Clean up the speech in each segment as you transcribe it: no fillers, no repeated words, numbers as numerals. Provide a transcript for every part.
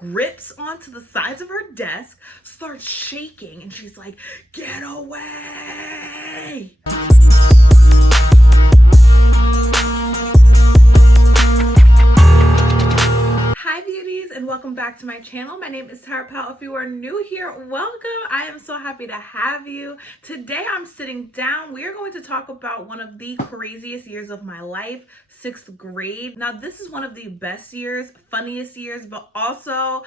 grips onto the sides of her desk, starts shaking, and she's like, "Get away!" Hi beauties, and welcome back to my channel. My name is Tyra. If you are new here, welcome. I am so happy to have you. Today I'm sitting down. We are going to talk about one of the craziest years of my life, 6th grade. Now this is one of the best years, funniest years, but also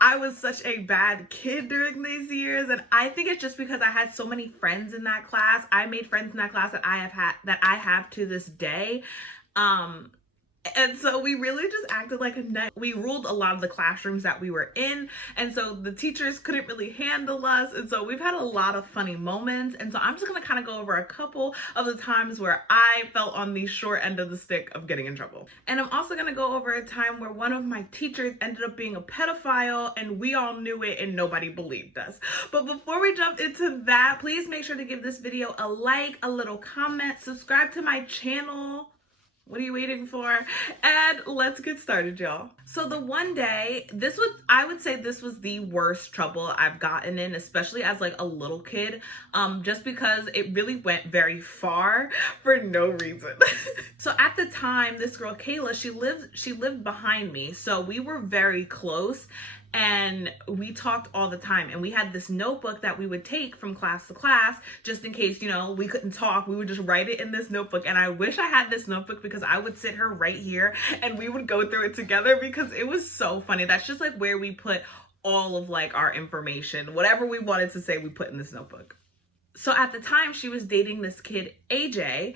I was such a bad kid during these years, and I think it's just because I had so many friends in that class. I made friends in that class that I have to this day. And so we really just acted like a nut. We ruled a lot of the classrooms that we were in, and so the teachers couldn't really handle us, and so we've had a lot of funny moments. And so I'm just gonna kind of go over a couple of the times where I felt on the short end of the stick of getting in trouble. And I'm also gonna go over a time where one of my teachers ended up being a pedophile, and we all knew it and nobody believed us. But before we jump into that, please make sure to give this video a like, a little comment, subscribe to my channel. What are you waiting for? And let's get started, y'all. So the one day, I would say this was the worst trouble I've gotten in, especially as like a little kid, just because it really went very far for no reason. So at the time, this girl, Kayla, she lived behind me. So we were very close. And we talked all the time, and we had this notebook that we would take from class to class just in case, you know, we couldn't talk. We would just write it in this notebook, and I wish I had this notebook because I would sit her right here and we would go through it together because it was so funny. That's just like where we put all of like our information. Whatever we wanted to say, we put in this notebook. So at the time, she was dating this kid, AJ.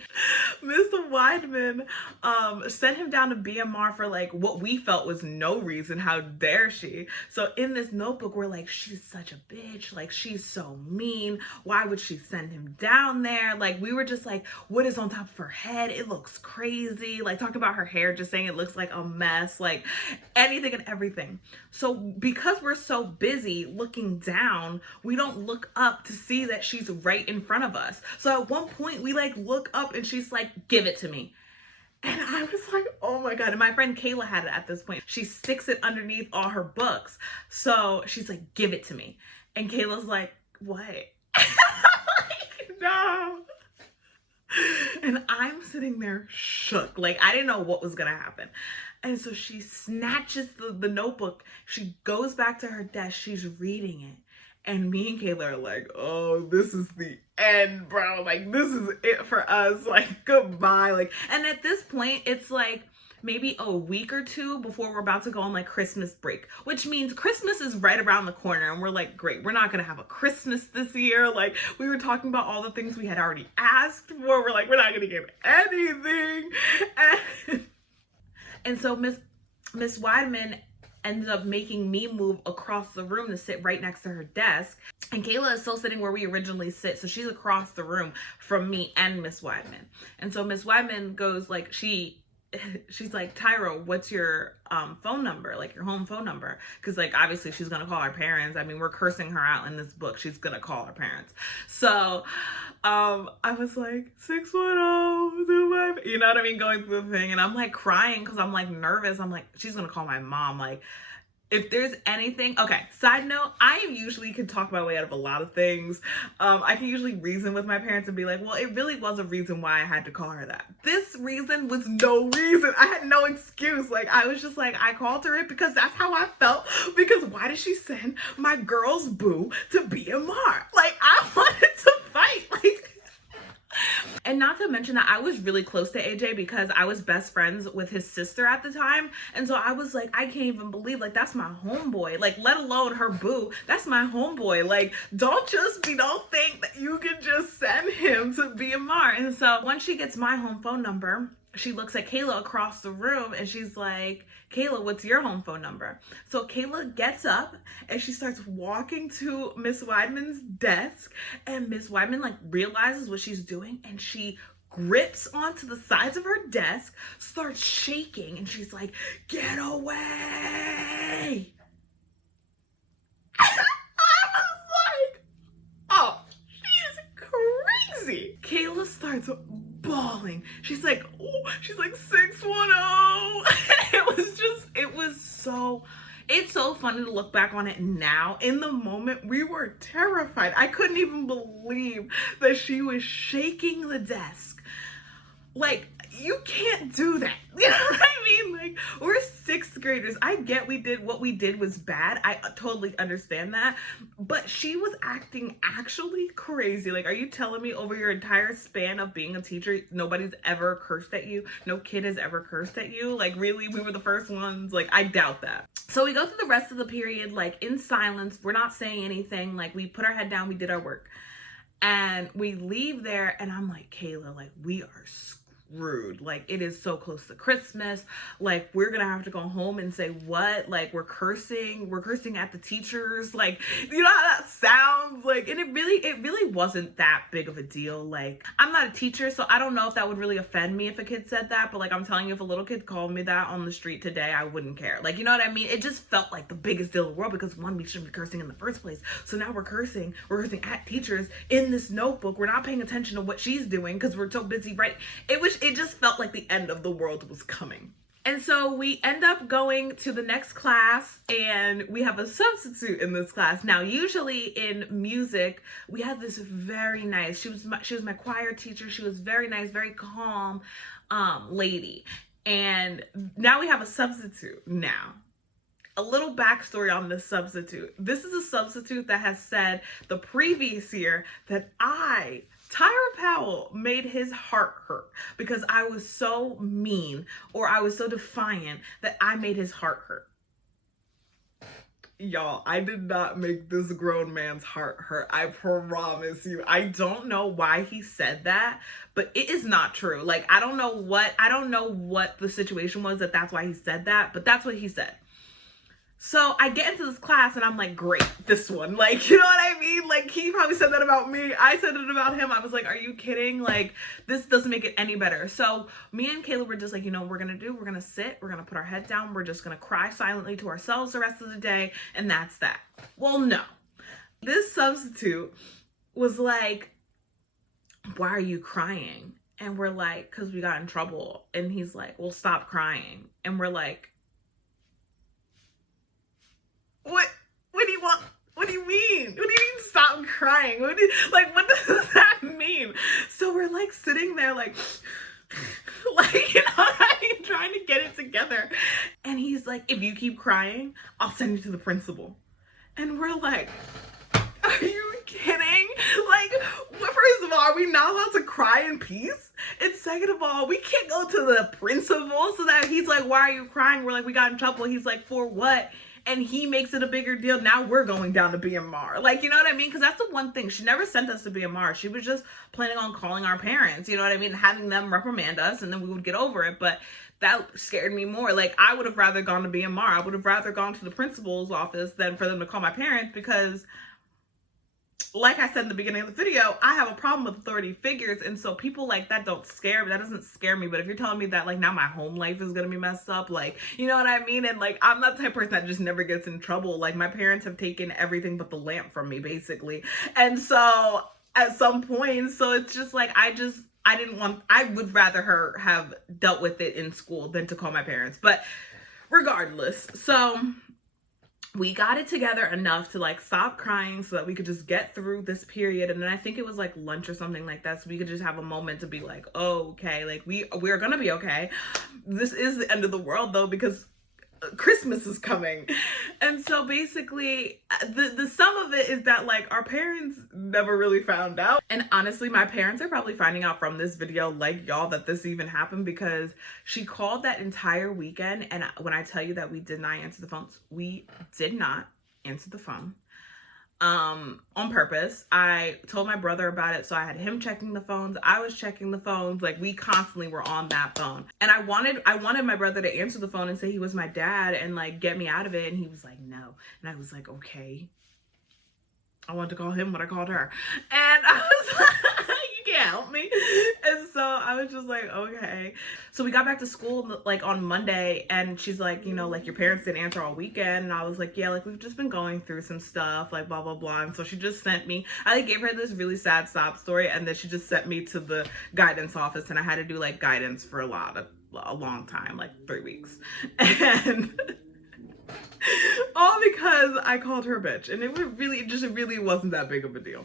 Mr. Weidman sent him down to BMR for like what we felt was no reason. How dare she? So in this notebook, we're like, she's such a bitch. Like, she's so mean. Why would she send him down there? Like, we were just like, what is on top of her head? It looks crazy. Like, talked about her hair, just saying it looks like a mess. Like, anything and everything. So because we're so busy looking down, we don't look up to see that she's right in front of us. So at one point we like look up and she's like, "Give it to me." And I was like, oh my God. And my friend Kayla had it at this point. She sticks it underneath all her books. So she's like, "Give it to me." And Kayla's like, "What?" Like, no. And I'm sitting there shook. Like, I didn't know what was gonna happen. And so she snatches the notebook. She goes back to her desk. She's reading it. And me and Kayla are like, oh, this is the end, bro. Like, this is it for us. Like, goodbye. Like, and at this point, it's like maybe a week or two before we're about to go on like Christmas break, which means Christmas is right around the corner. And we're like, great, we're not going to have a Christmas this year. Like, we were talking about all the things we had already asked for. We're like, we're not going to get anything. And so Miss Weidman ended up making me move across the room to sit right next to her desk. And Kayla is still sitting where we originally sit. So she's across the room from me and Miss Weidman. And so Miss Weidman goes like, she's like, "Tyra, what's your phone number? Like your home phone number?" Because like, obviously she's going to call our parents. I mean, we're cursing her out in this book. She's going to call our parents. So I was like, 610, you know what I mean? Going through the thing. And I'm like crying because I'm like nervous. I'm like, she's going to call my mom. Like, if there's anything, okay, side note, I usually can talk my way out of a lot of things. I can usually reason with my parents and be like, well, it really was a reason why I had to call her that. This reason was no reason. I had no excuse. Like, I was just like, I called her it because that's how I felt. Because why did she send my girl's boo to BMR? Like, I wanted to fight. Like, and not to mention that I was really close to AJ because I was best friends with his sister at the time. And so I was like, I can't even believe, like, that's my homeboy. Like, let alone her boo. That's my homeboy. Like, don't think that you can just send him to BMR. And so once she gets my home phone number, she looks at Kayla across the room and she's like, "Kayla, what's your home phone number?" So Kayla gets up and she starts walking to Miss Weidman's desk, and Miss Weidman like realizes what she's doing and she grips onto the sides of her desk, starts shaking, and she's like, "Get away." I was like, oh, she's crazy. Kayla starts bawling. She's like, oh, she's like 610. It was so funny to look back on it now. In the moment, we were terrified. I couldn't even believe that she was shaking the desk. Like, you can't do that. You know what I mean? Like, we're sixth graders. I get what we did was bad. I totally understand that. But she was acting actually crazy. Like, are you telling me over your entire span of being a teacher, nobody's ever cursed at you? No kid has ever cursed at you? Like, really? We were the first ones? Like, I doubt that. So we go through the rest of the period, like, in silence. We're not saying anything. Like, we put our head down. We did our work. And we leave there, and I'm like, Kayla, like, we are screwed. Like, it is so close to Christmas. Like, we're gonna have to go home and say what? Like, we're cursing at the teachers. Like, you know how that sounds? Like, and it really wasn't that big of a deal. Like, I'm not a teacher, so I don't know if that would really offend me if a kid said that, but like, I'm telling you, if a little kid called me that on the street today, I wouldn't care. Like, you know what I mean? It just felt like the biggest deal in the world because one, we shouldn't be cursing in the first place. So now we're cursing at teachers in this notebook. We're not paying attention to what she's doing because we're so busy, right? It just felt like the end of the world was coming. And so we end up going to the next class, and we have a substitute in this class. Now, usually in music, we had this very nice, she was my choir teacher. She was very nice, very calm lady. And now we have a substitute now. A little backstory on this substitute. This is a substitute that has said the previous year that Tyra Powell, made his heart hurt because I was so mean or I was so defiant that I made his heart hurt. Y'all, I did not make this grown man's heart hurt. I promise you. I don't know why he said that, but it is not true. Like, I don't know what the situation was that's why he said that, but that's what he said. So I get into this class and I'm like, great, this one. Like, you know what I mean? Like, he probably said that about me. I said it about him. I was like, are you kidding? Like, this doesn't make it any better. So me and Kayla were just like, you know what we're going to do? We're going to sit. We're going to put our head down. We're just going to cry silently to ourselves the rest of the day. And that's that. Well, no. This substitute was like, why are you crying? And we're like, because we got in trouble. And he's like, well, stop crying. And we're like, What do you want? What do you mean? What do you mean stop crying? What does that mean? So we're like sitting there like, you know what I mean? Trying to get it together. And he's like, if you keep crying, I'll send you to the principal. And we're like, are you kidding? Like, first of all, are we not allowed to cry in peace? And second of all, we can't go to the principal. So that he's like, why are you crying? We're like, we got in trouble. He's like, for what? And he makes it a bigger deal. Now we're going down to BMR. Like, you know what I mean? Because that's the one thing. She never sent us to BMR. She was just planning on calling our parents, you know what I mean? Having them reprimand us, and then we would get over it. But that scared me more. Like, I would have rather gone to BMR. I would have rather gone to the principal's office than for them to call my parents because, like I said in the beginning of the video, I have a problem with authority figures, and so people like that don't scare me. That doesn't scare me. But if you're telling me that, like, now my home life is gonna be messed up, like, you know what I mean? And like, I'm not the type of person that just never gets in trouble. Like, my parents have taken everything but the lamp from me, basically. And so at some point, so it's just like, I would rather her have dealt with it in school than to call my parents. But regardless, so we got it together enough to like stop crying so that we could just get through this period. And then I think it was like lunch or something like that. So we could just have a moment to be like, oh, okay, like we're gonna be okay. This is the end of the world though, because Christmas is coming. And so basically the sum of it is that like our parents never really found out. And honestly, my parents are probably finding out from this video, like y'all, that this even happened, because she called that entire weekend. And when I tell you that we did not answer the phones, we did not answer the phone. On purpose. I told my brother about it, so I had him checking the phones. I was checking the phones. Like, we constantly were on that phone. And I wanted my brother to answer the phone and say he was my dad and like get me out of it. And he was like, no. And I was like, okay. I wanted to call him what I called her. And I was like, you can't help me. And so I was just like, okay. So we got back to school like on Monday, and she's like, you know, like, your parents didn't answer all weekend. And I was like, yeah, like, we've just been going through some stuff, like blah, blah, blah. And so she just sent me, I like gave her this really sad sob story, and then she just sent me to the guidance office, and I had to do like guidance for a long time, like 3 weeks. And All because I called her a bitch. And it really wasn't that big of a deal.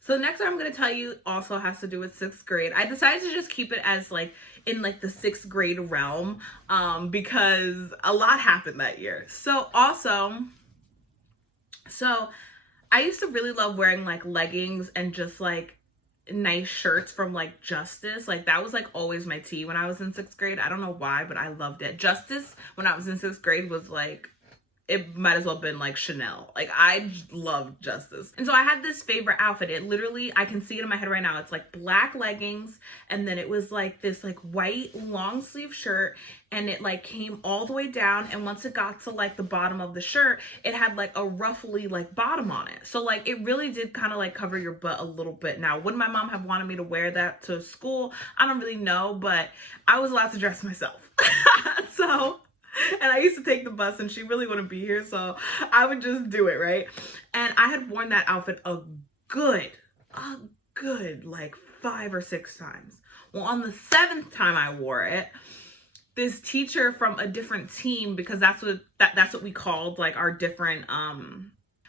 So the next one I'm going to tell you also has to do with 6th grade. I decided to just keep it as like in like the 6th grade realm because a lot happened that year. So I used to really love wearing like leggings and just like nice shirts from like Justice. Like that was like always my tea when I was in 6th grade. I don't know why, but I loved it. Justice when I was in 6th grade was like, it might as well have been like Chanel. Like I loved Justice. And so I had this favorite outfit. It literally, I can see it in my head right now. It's like black leggings. And then it was like this like white long sleeve shirt. And it like came all the way down. And once it got to like the bottom of the shirt, it had like a ruffly like bottom on it. So like it really did kind of like cover your butt a little bit. Now, would my mom have wanted me to wear that to school? I don't really know, but I was allowed to dress myself. And I used to take the bus and she really wouldn't be here, so I would just do it, right? And I had worn that outfit a good like 5 or 6 times. Well, on the 7th time I wore it, this teacher from a different team, because that's what we called like our different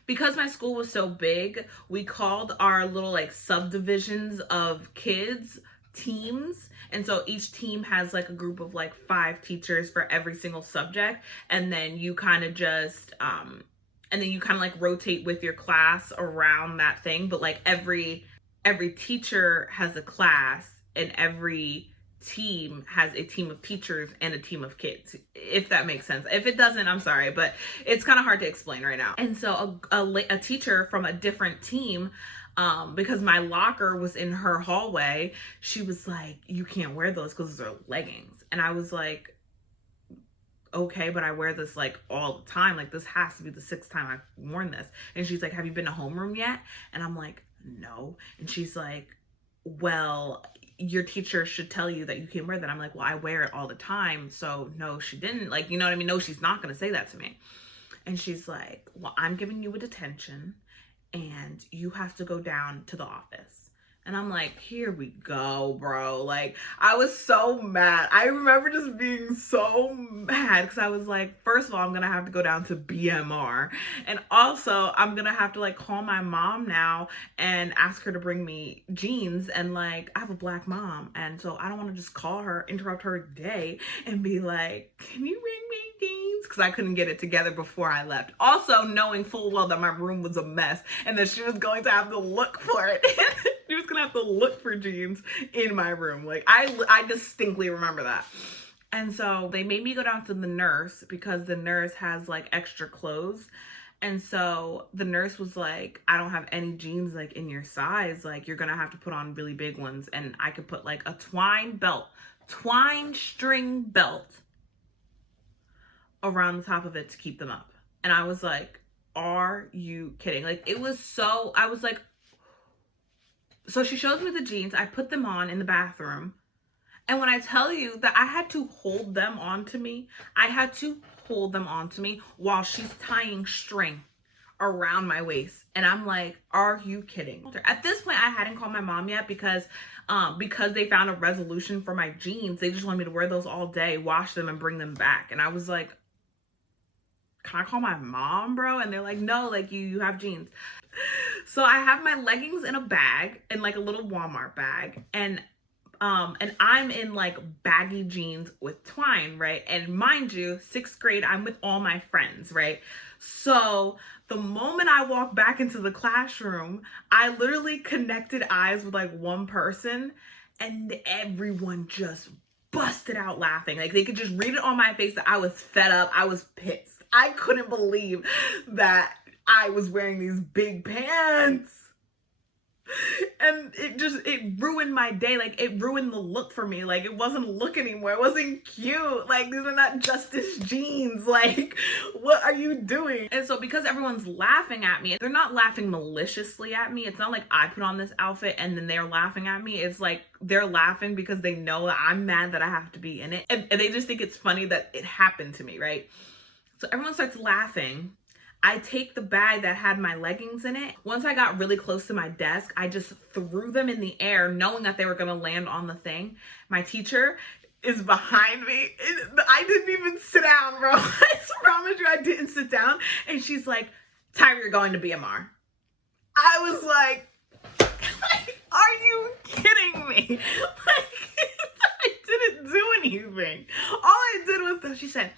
because my school was so big, we called our little like subdivisions of kids teams. And so each team has like a group of like 5 teachers for every single subject. And then you kind of just, like rotate with your class around that thing. But like every teacher has a class and every team has a team of teachers and a team of kids, if that makes sense. If it doesn't, I'm sorry, but it's kind of hard to explain right now. And so a teacher from a different team, because my locker was in her hallway, she was like, you can't wear those because those are leggings. And I was like, okay, but I wear this like all the time. Like this has to be the 6th time I've worn this. And she's like, have you been to homeroom yet? And I'm like, no. And she's like, well, your teacher should tell you that you can't wear that. I'm like, well, I wear it all the time. So no, she didn't. Like, you know what I mean? No, she's not going to say that to me. And she's like, well, I'm giving you a detention and you have to go down to the office. And I'm like, here we go, bro. Like, I was so mad. I remember just being so mad because I was like, first of all, I'm going to have to go down to BMR. And also, I'm going to have to like call my mom now and ask her to bring me jeans. And like, I have a black mom. And so I don't want to just call her, interrupt her day and be like, can you bring me jeans? Because I couldn't get it together before I left. Also, knowing full well that my room was a mess and that she was going to have to look for it. She was gonna have to look for jeans in my room. Like I distinctly remember that. And so they made me go down to the nurse because the nurse has like extra clothes. And so the nurse was like, I don't have any jeans like in your size. Like you're gonna have to put on really big ones. And I could put like a twine string belt around the top of it to keep them up. And I was like, are you kidding? Like it was so, I was like, so she shows me the jeans. I put them on in the bathroom. And when I tell you that I had to hold them onto me, while she's tying string around my waist. And I'm like, are you kidding? At this point, I hadn't called my mom yet because they found a resolution for my jeans. They just wanted me to wear those all day, wash them and bring them back. And I was like, can I call my mom, bro? And they're like, no, like you have jeans. So I have my leggings in a bag, in like a little Walmart bag, and I'm in like baggy jeans with twine, right? And mind you, 6th grade, I'm with all my friends, right? So the moment I walk back into the classroom, I literally connected eyes with like one person and everyone just busted out laughing. Like they could just read it on my face that I was fed up. I was pissed. I couldn't believe that I was wearing these big pants. And it ruined my day. Like it ruined the look for me. Like it wasn't a look anymore. It wasn't cute. Like these are not Justice jeans. Like what are you doing? And so because everyone's laughing at me, they're not laughing maliciously at me. It's not like I put on this outfit and then they're laughing at me. It's like they're laughing because they know that I'm mad that I have to be in it. And they just think it's funny that it happened to me, right? So everyone starts laughing. I take the bag that had my leggings in it. Once I got really close to my desk, I just threw them in the air knowing that they were going to land on the thing. My teacher, is behind me. I didn't even sit down, bro. I promise you I didn't sit down. And she's like, Tyra, you're going to BMR. I was like, are you kidding me? Like, I didn't do anything. All I did was, she said,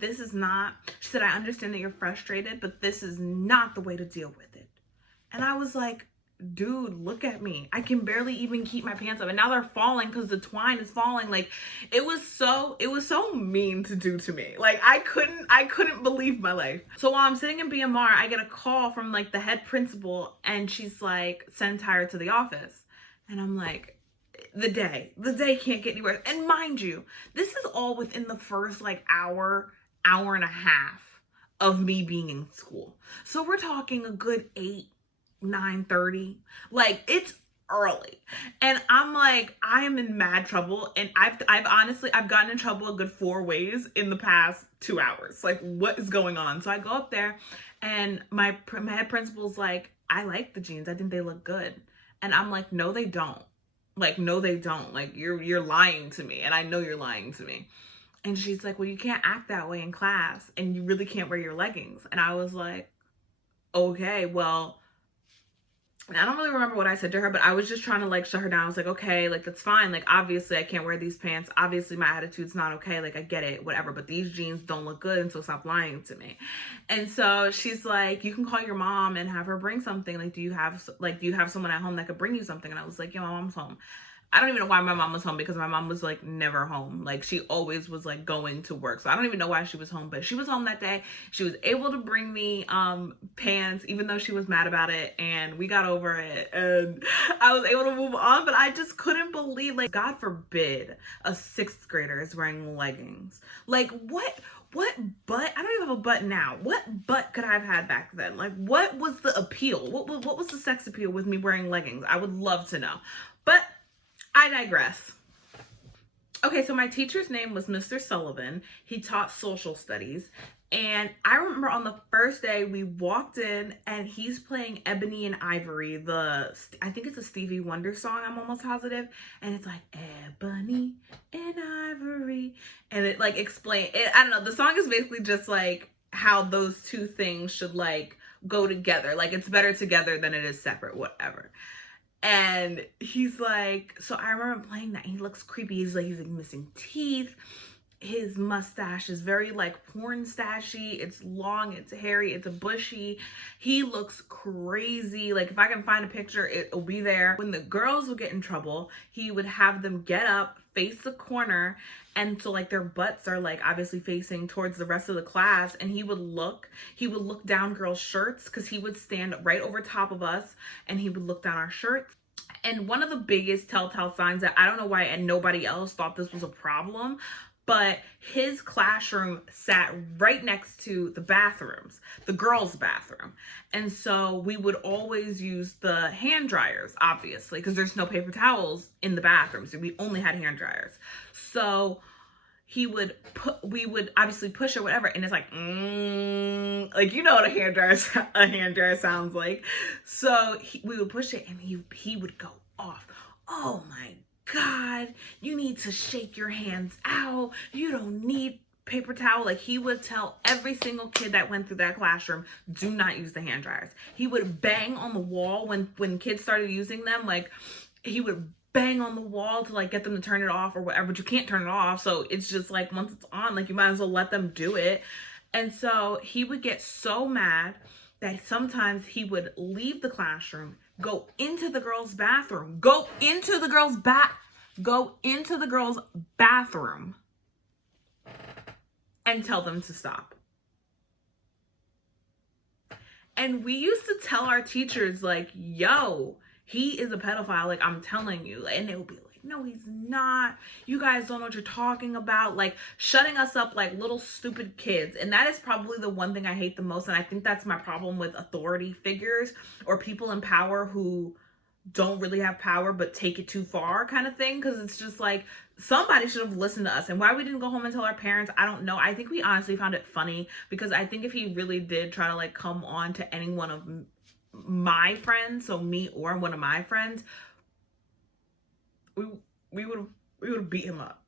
this is not, she said, I understand that you're frustrated, but this is not the way to deal with it. And I was like, dude, look at me. I can barely even keep my pants up. And now they're falling because the twine is falling. Like, it was so mean to do to me. Like, I couldn't believe my life. So while I'm sitting in BMR, I get a call from like the head principal, and she's like, send Tyra to the office. And I'm like, the day can't get any worse. And mind you, this is all within the first like hour and a half of me being in school. So we're talking a good 9:30. Like, it's early. And I'm like, I am in mad trouble. And I've honestly gotten in trouble a good 4 ways in the past 2 hours. Like, what is going on? So I go up there, and my head principal's like, I like the jeans. I think they look good. And I'm like, no, they don't. Like, no, they don't. Like, you're lying to me. And I know you're lying to me. And she's like, well, you can't act that way in class, and you really can't wear your leggings. And I was like, okay, well, I don't really remember what I said to her, but I was just trying to like shut her down. I was like, okay, like, that's fine. Like, obviously I can't wear these pants. Obviously my attitude's not okay. Like, I get it, whatever, but these jeans don't look good. And so stop lying to me. And so she's like, you can call your mom and have her bring something. Like, do you have someone at home that could bring you something? And I was like, yeah, my mom's home. I don't even know why my mom was home, because my mom was like never home. Like, she always was like going to work. So I don't even know why she was home, but she was home that day. She was able to bring me pants, even though she was mad about it, and we got over it, and I was able to move on. But I just couldn't believe, like, God forbid a 6th grader is wearing leggings. Like, what butt? I don't even have a butt now. What butt could I have had back then? Like, what was the appeal? What was the sex appeal with me wearing leggings? I would love to know. But I digress. Okay, so my teacher's name was Mr. Sullivan. He taught social studies. And I remember on the first day we walked in, and he's playing Ebony and Ivory, I think it's a Stevie Wonder song, I'm almost positive. And it's like, Ebony and Ivory. And it like explain it. I don't know. The song is basically just like how those two things should like go together. Like, it's better together than it is separate, whatever. And he's like, so I remember playing that. He looks creepy. He's like missing teeth. His mustache is very like porn stashy. It's long, it's hairy, it's bushy. He looks crazy. Like, if I can find a picture, it'll be there. When the girls would get in trouble, he would have them get up, face the corner, and so like their butts are like obviously facing towards the rest of the class, and he would look down girls' shirts, because he would stand right over top of us and he would look down our shirts. And one of the biggest telltale signs that I don't know why and nobody else thought this was a problem, but his classroom sat right next to the bathrooms, the girls' bathroom. And so we would always use the hand dryers, obviously, because there's no paper towels in the bathroom. So we only had hand dryers. So we would obviously push or whatever. And it's like, like, you know what a hand dryer sounds like. So we would push it, and he would go off. Oh my God, you need to shake your hands out. You don't need paper towel. Like, he would tell every single kid that went through that classroom, do not use the hand dryers. He would bang on the wall when kids started using them. Like, he would bang on the wall to like get them to turn it off or whatever, but you can't turn it off. So it's just like, once it's on, like, you might as well let them do it. And so he would get so mad that sometimes he would leave the classroom, go into the girls' bathroom, and tell them to stop. And we used to tell our teachers, like, yo, he is a pedophile, like, I'm telling you. And they would be like, no, he's not. You guys don't know what you're talking about. Like, shutting us up like little stupid kids. And that is probably the one thing I hate the most. And I think that's my problem with authority figures or people in power who don't really have power but take it too far kind of thing. Because it's just like, somebody should have listened to us. And why we didn't go home and tell our parents, I don't know. I think we honestly found it funny, because I think if he really did try to like come on to any one of my friends, so me or one of my friends, we would have we would have beat him up.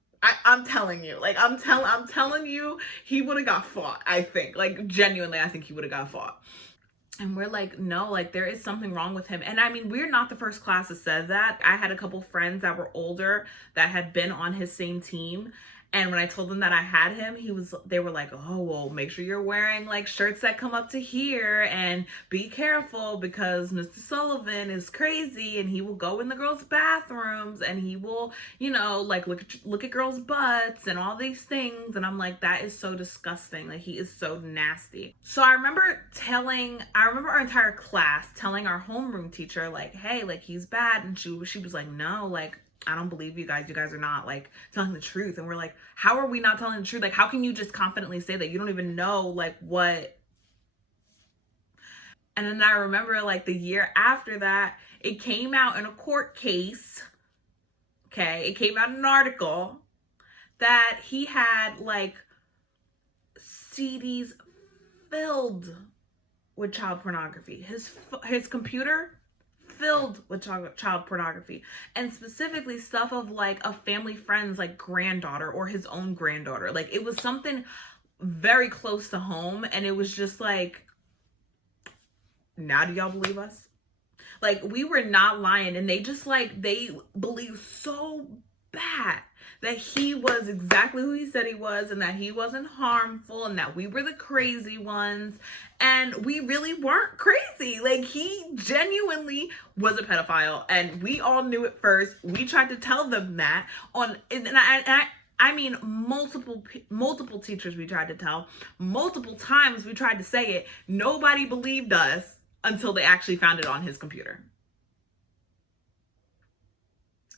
I'm telling you, like, I'm telling you, he would have got fought, I think. Like, genuinely, I think he would have got fought. And we're like, no, like, there is something wrong with him. And I mean, we're not the first class that said that. I had a couple friends that were older that had been on his same team. And when I told them that I had him, they were like, oh, well, make sure you're wearing like shirts that come up to here and be careful because Mr. Sullivan is crazy and he will go in the girls' bathrooms and he will, you know, like look at girls' butts and all these things. And I'm like, that is so disgusting. Like, he is so nasty. So I remember our entire class telling our homeroom teacher, like, hey, like, he's bad. And she was like, no, like, I don't believe you guys. You guys are not like telling the truth. And we're like, how are we not telling the truth? Like, how can you just confidently say that? You don't even know like what. And then I remember like the year after that, it came out in a court case. Okay. It came out in an article that he had like CDs filled with child pornography. His computer filled with child pornography, and specifically stuff of like a family friend's like granddaughter or his own granddaughter. Like, it was something very close to home, and it was just like, now do y'all believe us? Like, we were not lying, and they just like, they believed so bad that he was exactly who he said he was and that he wasn't harmful and that we were the crazy ones. And we really weren't crazy. Like, he genuinely was a pedophile and we all knew it first. We tried to tell them that I mean, multiple teachers we tried to tell. Multiple times we tried to say it. Nobody believed us until they actually found it on his computer.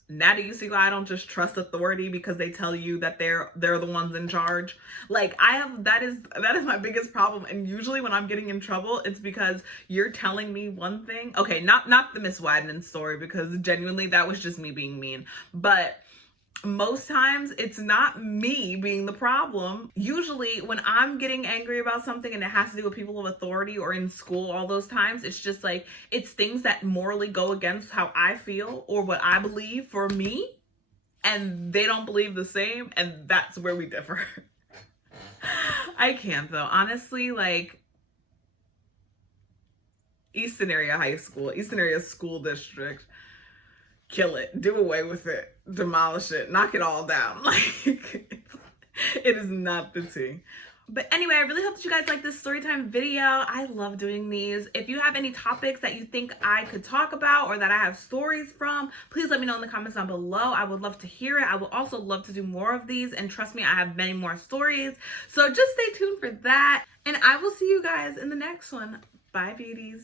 Now do you see why I don't just trust authority because they tell you that they're the ones in charge? Like, that is my biggest problem. And usually when I'm getting in trouble, it's because you're telling me one thing. Okay, not the Miss Wadman story, because genuinely that was just me being mean. But most times it's not me being the problem. Usually when I'm getting angry about something and it has to do with people of authority or in school, all those times, it's just like, it's things that morally go against how I feel or what I believe for me, and they don't believe the same, and that's where we differ. I can't though, honestly. Like, Easton Area School District, kill it, do away with it, demolish it, knock it all down. Like, it is not the tea. But anyway, I really hope that you guys like this storytime video. I love doing these. If you have any topics that you think I could talk about or that I have stories from, please let me know in the comments down below. I would love to hear it. I would also love to do more of these, and trust me, I have many more stories. So just stay tuned for that, and I will see you guys in the next one. Bye, beauties.